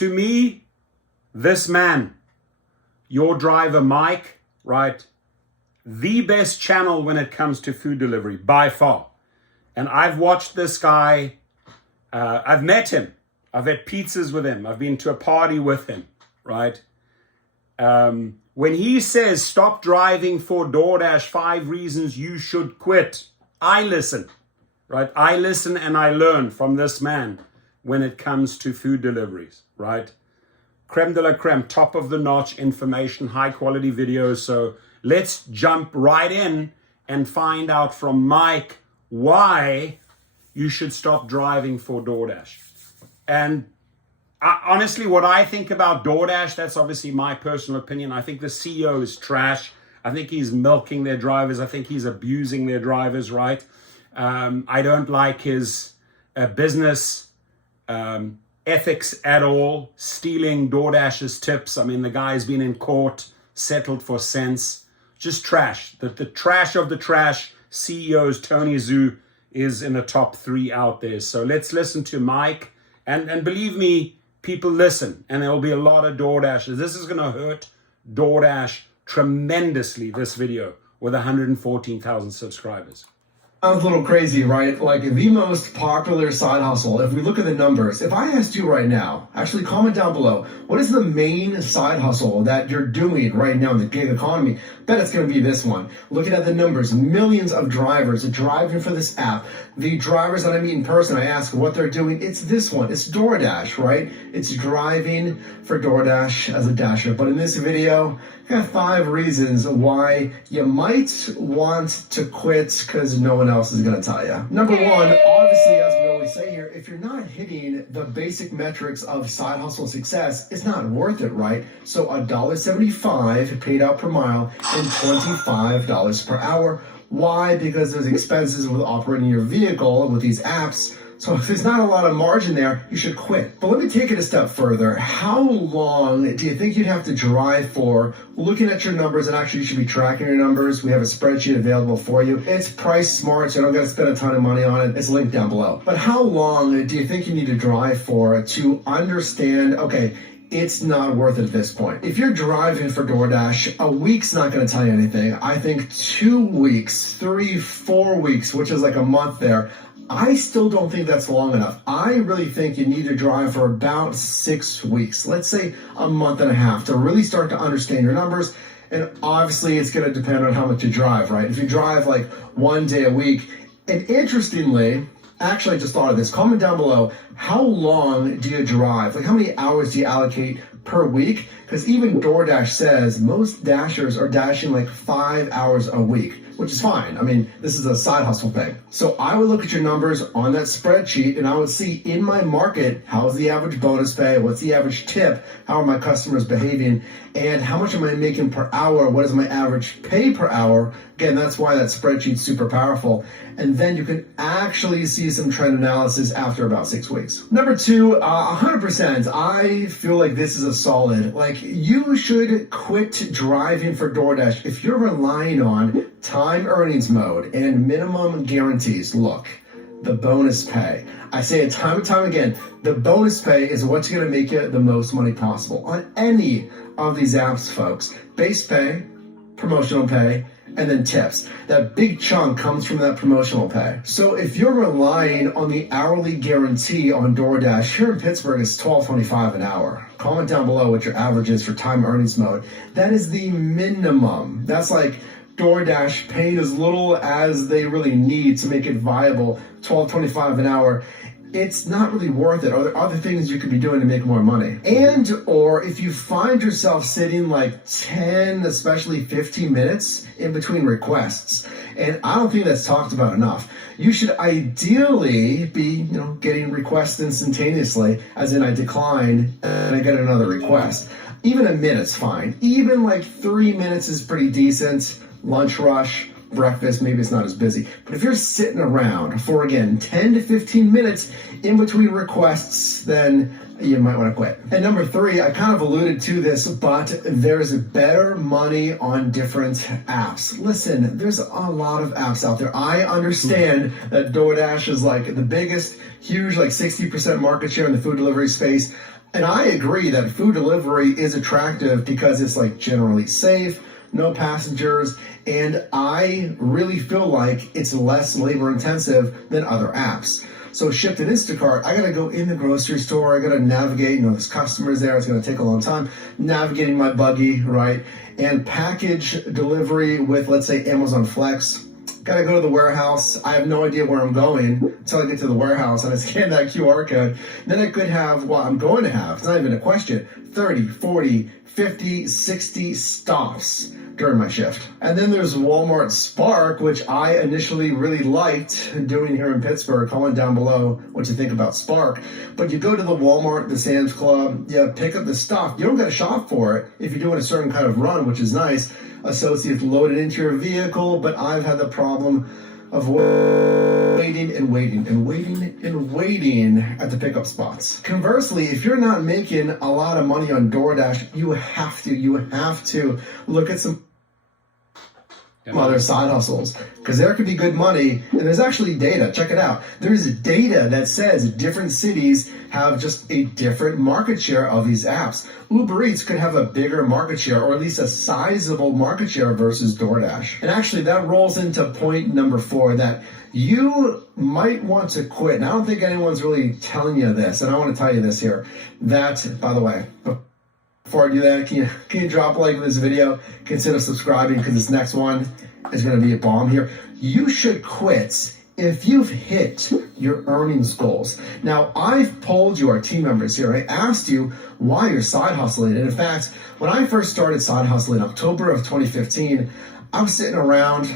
to me, this man, your driver, Mike, right? The best channel when it comes to food delivery by far. And I've watched this guy. I've met him. I've had pizzas with him. I've been to a party with him, right? When he says, stop driving for DoorDash, 5 reasons you should quit, I listen, right? I listen and I learn from this man when it comes to food deliveries, right? Creme de la creme, top of the notch information, high quality videos. So let's jump right in and find out from Mike why you should stop driving for DoorDash. And honestly, what I think about DoorDash, that's obviously my personal opinion. I think the CEO is trash. I think he's milking their drivers. I think he's abusing their drivers, right? I don't like his business ethics at all, stealing DoorDash's tips. I mean, the guy's been in court, settled for cents. Just trash. The trash of the trash CEOs, Tony Zhu, is in the top 3 out there. So let's listen to Mike. And believe me, people listen, and there will be a lot of DoorDashers. This is going to hurt DoorDash tremendously, this video, with 114,000 subscribers. Sounds a little crazy, right? Like the most popular side hustle, if we look at the numbers, if I asked you right now, actually comment down below, what is the main side hustle that you're doing right now in the gig economy? Bet it's going to be this one. Looking at the numbers, millions of drivers driving for this app. The drivers that I meet in person, I ask what they're doing. It's this one. It's DoorDash, right? It's driving for DoorDash as a dasher. But in this video, I got 5 reasons why you might want to quit because no one else is going to tell you. Number 1, obviously, as we always say here, if you're not hitting the basic metrics of side hustle success, it's not worth it, right? So $1.75 paid out per mile and $25 per hour. Why? Because there's expenses with operating your vehicle with these apps. So if there's not a lot of margin there, you should quit. But let me take it a step further. How long do you think you'd have to drive for? Looking at your numbers, and actually you should be tracking your numbers. We have a spreadsheet available for you. It's price smart, so you don't got to spend a ton of money on it. It's linked down below. But how long do you think you need to drive for to understand, okay, it's not worth it at this point? If you're driving for DoorDash, a week's not going to tell you anything. I think 2 weeks, 3, 4 weeks, which is like a month there, I still don't think that's long enough. I really think you need to drive for about 6 weeks, let's say a month and a half, to really start to understand your numbers. And obviously it's going to depend on how much you drive, right? If you drive like 1 day a week, and interestingly, actually I just thought of this, comment down below, how long do you drive? Like how many hours do you allocate per week? Because even DoorDash says most dashers are dashing like 5 hours a week, which is fine. I mean, this is a side hustle thing. So I would look at your numbers on that spreadsheet and I would see in my market, how's the average bonus pay? What's the average tip? How are my customers behaving? And how much am I making per hour? What is my average pay per hour? Again, that's why that spreadsheet's super powerful. And then you can actually see some trend analysis after about 6 weeks. Number 2, 100%, I feel like this is a solid. Like you should quit driving for DoorDash if you're relying on time earnings mode and minimum guarantees. Look, the bonus pay. I say it time and time again, the bonus pay is what's going to make you the most money possible on any of these apps, folks. Base pay, promotional pay, and then tips. That big chunk comes from that promotional pay. So if you're relying on the hourly guarantee on DoorDash, here in Pittsburgh it's $12.25 an hour. Comment down below what your average is for time earnings mode. That is the minimum. That's like DoorDash paying as little as they really need to make it viable, $12.25 an hour. It's not really worth it. Are there other things you could be doing to make more money? And or if you find yourself sitting like 10, especially 15 minutes in between requests, and I don't think that's talked about enough. You should ideally be, getting requests instantaneously, as in I decline and I get another request. Even a minute's fine. Even like 3 minutes is pretty decent. Lunch rush, breakfast, maybe it's not as busy. But if you're sitting around for, again, 10 to 15 minutes in between requests, then you might want to quit. And number 3, I kind of alluded to this, but there's better money on different apps. Listen, there's a lot of apps out there. I understand that DoorDash is like the biggest, huge, like 60% market share in the food delivery space. And I agree that food delivery is attractive because it's like generally safe, no passengers, and I really feel like it's less labor intensive than other apps. So Shipt and Instacart, I gotta go in the grocery store, I gotta navigate, there's customers there, it's gonna take a long time, navigating my buggy, right? And package delivery with, let's say, Amazon Flex, gotta go to the warehouse, I have no idea where I'm going until I get to the warehouse and I scan that QR code. Then I could have, well, I'm going to have, it's not even a question, 30, 40, 50, 60 stops during my shift. And then there's Walmart Spark, which I initially really liked doing here in Pittsburgh. Comment down below what you think about Spark. But you go to the Walmart, the Sam's Club, you pick up the stuff. You don't got to shop for it if you're doing a certain kind of run, which is nice. Associates load it into your vehicle, but I've had the problem of waiting and waiting and waiting and waiting at the pickup spots. Conversely, if you're not making a lot of money on Doordash, you have to look at some other side hustles, because there could be good money, and there's actually data. Check it out. There's data that says different cities have just a different market share of these apps. Uber Eats could have a bigger market share, or at least a sizable market share versus Doordash. And actually that rolls into point number 4, that you might want to quit. And I don't think anyone's really telling you this, and I want to tell you this here, that, by the way, before I do that, can you drop a like on this video? Consider subscribing, because this next one is going to be a bomb here. You should quit if you've hit your earnings goals. Now, I've polled you, our team members here. I asked you why you're side hustling. And in fact, when I first started side hustling in October of 2015, I was sitting around,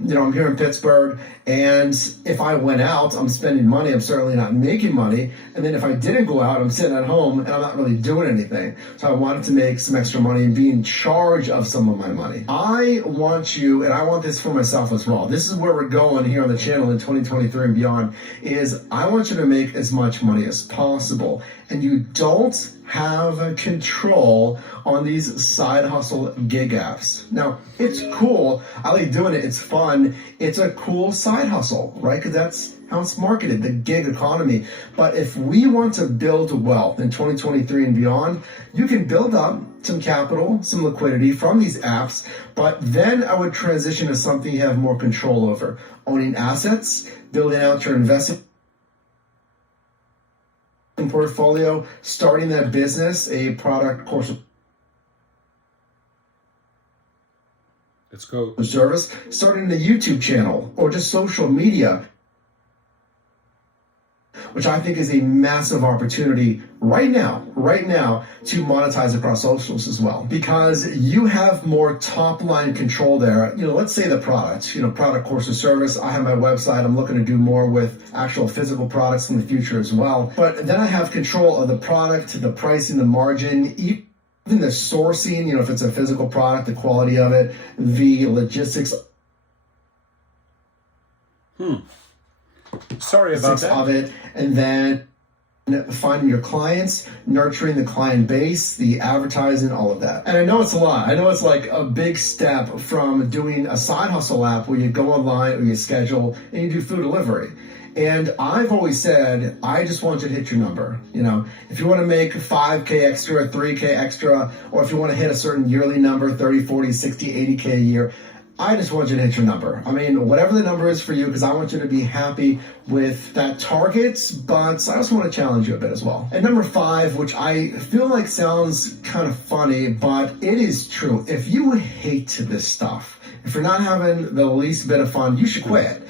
I'm here in Pittsburgh, and if I went out, I'm spending money, I'm certainly not making money. And then if I didn't go out, I'm sitting at home and I'm not really doing anything. So I wanted to make some extra money and be in charge of some of my money. I want you, and I want this for myself as well, this is where we're going here on the channel in 2023 and beyond, is I want you to make as much money as possible. And you don't have control on these side hustle gig apps. Now, it's cool. I like doing it. It's fun. It's a cool side hustle, right? Because that's how it's marketed, the gig economy. But if we want to build wealth in 2023 and beyond, you can build up some capital, some liquidity from these apps, but then I would transition to something you have more control over. Owning assets, building out your investment portfolio, starting that business, a product, course, let's go, service, starting a YouTube channel or just social media, which I think is a massive opportunity right now to monetize across socials as well, because you have more top line control there. Let's say the product, product, course, or service. I have my website. I'm looking to do more with actual physical products in the future as well. But then I have control of the product, the pricing, the margin, even the sourcing, if it's a physical product, the quality of it, the logistics. Sorry about that. Of it, and then finding your clients, nurturing the client base, the advertising, all of that. And I know it's a lot. I know it's like a big step from doing a side hustle app where you go online or you schedule and you do food delivery. And I've always said, I just want you to hit your number. If you want to make 5K extra, 3K extra, or if you want to hit a certain yearly number, 30, 40, 60, 80K a year, I just want you to hit your number. I mean, whatever the number is for you, because I want you to be happy with that target, but I also want to challenge you a bit as well. And number 5, which I feel like sounds kind of funny, but it is true. If you hate this stuff, if you're not having the least bit of fun, you should quit.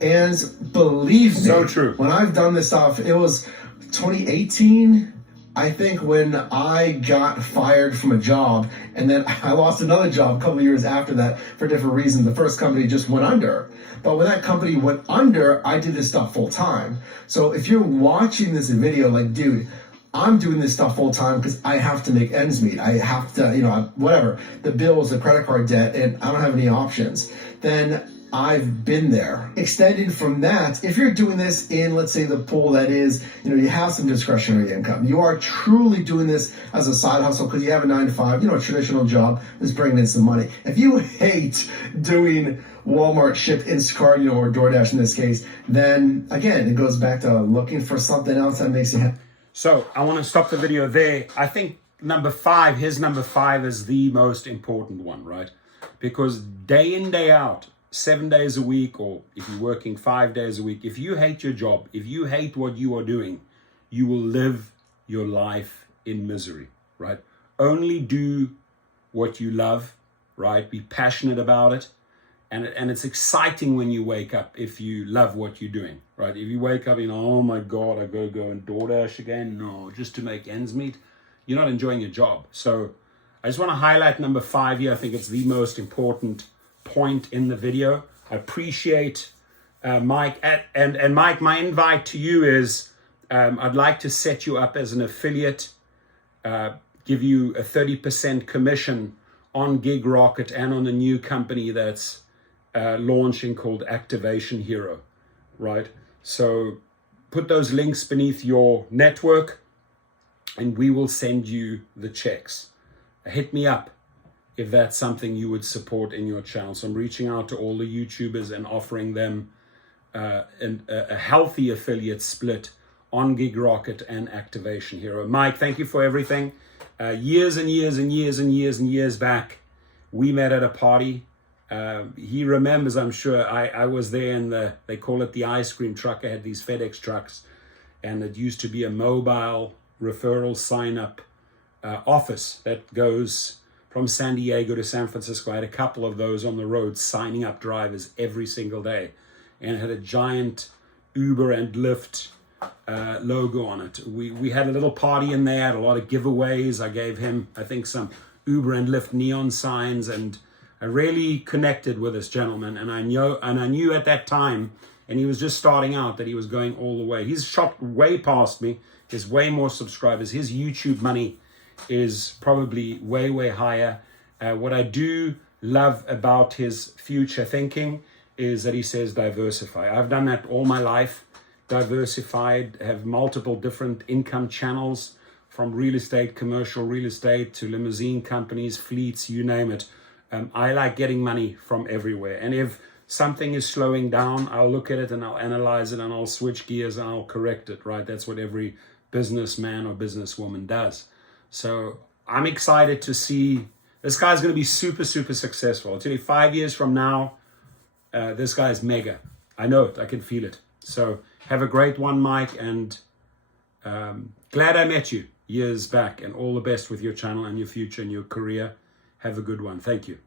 And believe me, so true. When I've done this stuff, it was 2018, I think, when I got fired from a job, and then I lost another job a couple of years after that for different reasons. The first company just went under. But when that company went under, I did this stuff full time. So if you're watching this video, like, dude, I'm doing this stuff full time because I have to make ends meet. I have to, whatever, the bills, the credit card debt, and I don't have any options. Then I've been there. Extended from that, if you're doing this in, let's say, the pool that is, you have some discretionary income. You are truly doing this as a side hustle because you have a 9-to-5, a traditional job that's bringing in some money. If you hate doing Walmart, Shipt, Instacart, or Doordash in this case, then again, it goes back to looking for something else that makes you happy. So I want to stop the video there. I think his number five is the most important one, right? Because day in, day out, 7 days a week, or if you're working 5 days a week, if you hate your job, if you hate what you are doing, you will live your life in misery, right? Only do what you love, right? Be passionate about it. And it's exciting when you wake up if you love what you're doing, right? If you wake up and, oh my God, I gotta go and Doordash again. No, just to make ends meet. You're not enjoying your job. So I just want to highlight number five here. I think it's the most important point in the video. I appreciate Mike. And Mike, my invite to you is I'd like to set you up as an affiliate, give you a 30% commission on Gig Rocket and on the new company that's launching called Activation Hero, right? So put those links beneath your network and we will send you the checks. Hit me up if that's something you would support in your channel. So I'm reaching out to all the YouTubers and offering them a healthy affiliate split on Gig Rocket and Activation Hero. Mike, thank you for everything. Years and years and years and years and years back, we met at a party. He remembers, I'm sure, I was there in they call it the ice cream truck. I had these FedEx trucks, and it used to be a mobile referral sign-up office that goes from San Diego to San Francisco. I had a couple of those on the road signing up drivers every single day, and it had a giant Uber and Lyft logo on it. We had a little party in there, had a lot of giveaways. I gave him, I think, some Uber and Lyft neon signs, and I really connected with this gentleman. And I knew at that time, and he was just starting out, that he was going all the way. He's shot way past me. He has way more subscribers. His YouTube money is probably way, way higher. What I do love about his future thinking is that he says diversify. I've done that all my life. Diversified, have multiple different income channels, from real estate, commercial real estate, to limousine companies, fleets, you name it. I like getting money from everywhere. And if something is slowing down, I'll look at it and I'll analyze it and I'll switch gears and I'll correct it, right? That's what every businessman or businesswoman does. So I'm excited to see this guy's going to be super, super successful. I'll tell you, 5 years from now, this guy is mega. I know it. I can feel it. So have a great one, Mike, and glad I met you years back, and all the best with your channel and your future and your career. Have a good one. Thank you.